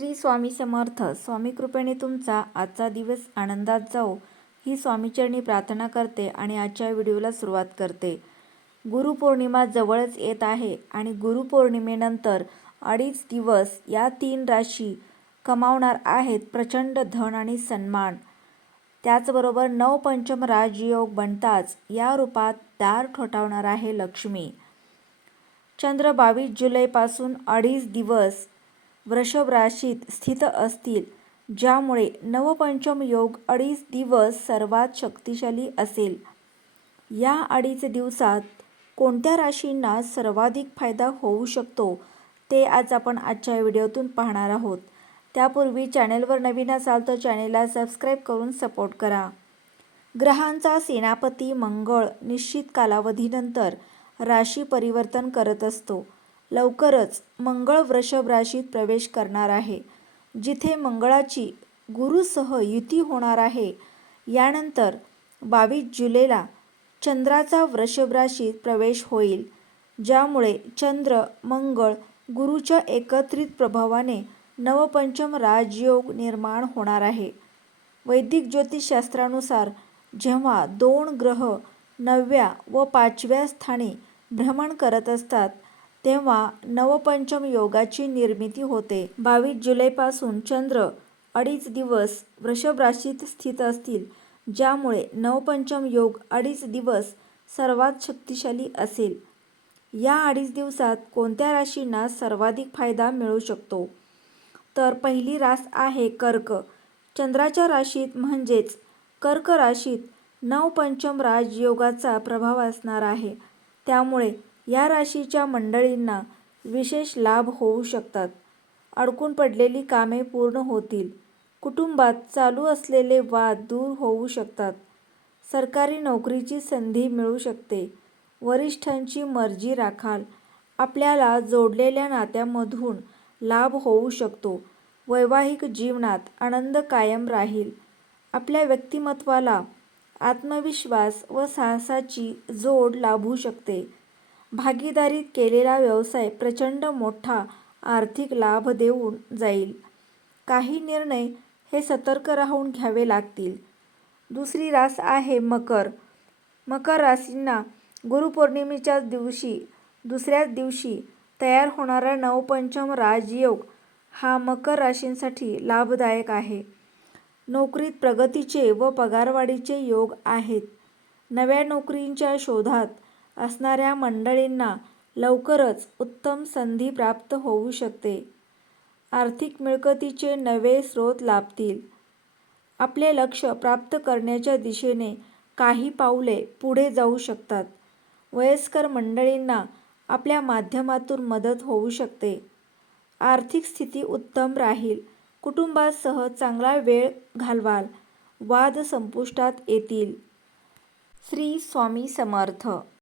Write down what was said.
श्री स्वामी समर्थ. स्वामी कृपेने तुमचा आजचा दिवस आनंदात जाओ ही स्वामीचरणी प्रार्थना करते आणि आजच्या व्हिडिओला सुरुवात करते. गुरुपौर्णिमा जवळच येत आहे आणि गुरुपौर्णिमेनंतर अडीच दिवस या तीन राशी कमावणार आहेत प्रचंड धन आणि सन्मान. त्याचबरोबर नवपंचम राजयोग बनताच या रूपात दार ठोठावणार आहे लक्ष्मी. चंद्र बावीस जुलैपासून अडीच दिवस वृषभ राशीत स्थित असतील ज्यामुळे नवपंचम योग अडीच दिवस सर्वात शक्तिशाली असेल. या अडीच दिवसात कोणत्या राशींना सर्वाधिक फायदा होऊ शकतो ते आज आपण आजच्या व्हिडिओतून पाहणार आहोत. त्यापूर्वी चॅनेलवर नवीन असाल तर चॅनेलला सबस्क्राईब करून सपोर्ट करा. ग्रहांचा सेनापती मंगळ निश्चित कालावधीनंतर राशी परिवर्तन करत असतो. लवकरच मंगळ वृषभ राशीत प्रवेश करणार आहे. जिथे मंगळाची गुरुसह युती होणार आहे. यानंतर बावीस जुलैला चंद्राचा वृषभ राशीत प्रवेश होईल. ज्यामुळे चंद्र मंगळ गुरुच्या एकत्रित प्रभावाने नवपंचम राजयोग निर्माण होणार आहे. वैदिक ज्योतिषशास्त्रानुसार जेव्हा दोन ग्रह नवव्या व पाचव्या स्थानी भ्रमण करत असतात तेव्हा नवपंचम योगाची निर्मिती होते. बावीस जुलैपासून चंद्र अडीच दिवस वृषभ राशीत स्थित असतील ज्यामुळे नवपंचम योग अडीच दिवस सर्वात शक्तिशाली असेल. या अडीच दिवसात कोणत्या राशींना सर्वाधिक फायदा मिळू शकतो? तर पहिली रास आहे कर्क. चंद्राच्या राशीत म्हणजेच कर्क राशीत नवपंचम राजयोगाचा प्रभाव असणार आहे. त्यामुळे या राशीच्या मंडळींना विशेष लाभ होऊ शकतात. अडकून पडलेली कामे पूर्ण होतील. कुटुंबात चालू असलेले वाद दूर होऊ शकतात. सरकारी नोकरीची संधी मिळू शकते. वरिष्ठांची मर्जी राखाल. आपल्याला जोडलेल्या नात्यामधून लाभ होऊ शकतो. वैवाहिक जीवनात आनंद कायम राहील. आपल्या व्यक्तिमत्वाला आत्मविश्वास व साहसाची जोड लाभू शकते. भागीदारीत केलेला व्यवसाय प्रचंड मोठा आर्थिक लाभ देऊन जाईल. काही निर्णय हे सतर्क राहून घ्यावे लागतील. दुसरी रास आहे मकर. मकर राशींना गुरुपौर्णिमेच्या दिवशी दुसऱ्याच दिवशी तयार होणारा नवपंचम राजयोग हा मकर राशींसाठी लाभदायक आहे. नोकरीत प्रगतीचे व पगारवाढीचे योग आहेत. नव्या नोकरींच्या शोधात असणाऱ्या मंडळींना लवकरच उत्तम संधी प्राप्त होऊ शकते. आर्थिक मिळकतीचे नवे स्रोत लाभतील. आपले लक्ष प्राप्त करण्याच्या दिशेने काही पावले पुढे जाऊ शकतात. वयस्कर मंडळींना आपल्या माध्यमातून मदत होऊ शकते. आर्थिक स्थिती उत्तम राहील. कुटुंबासह चांगला वेळ घालवाल. वाद संपुष्टात येतील. श्री स्वामी समर्थ.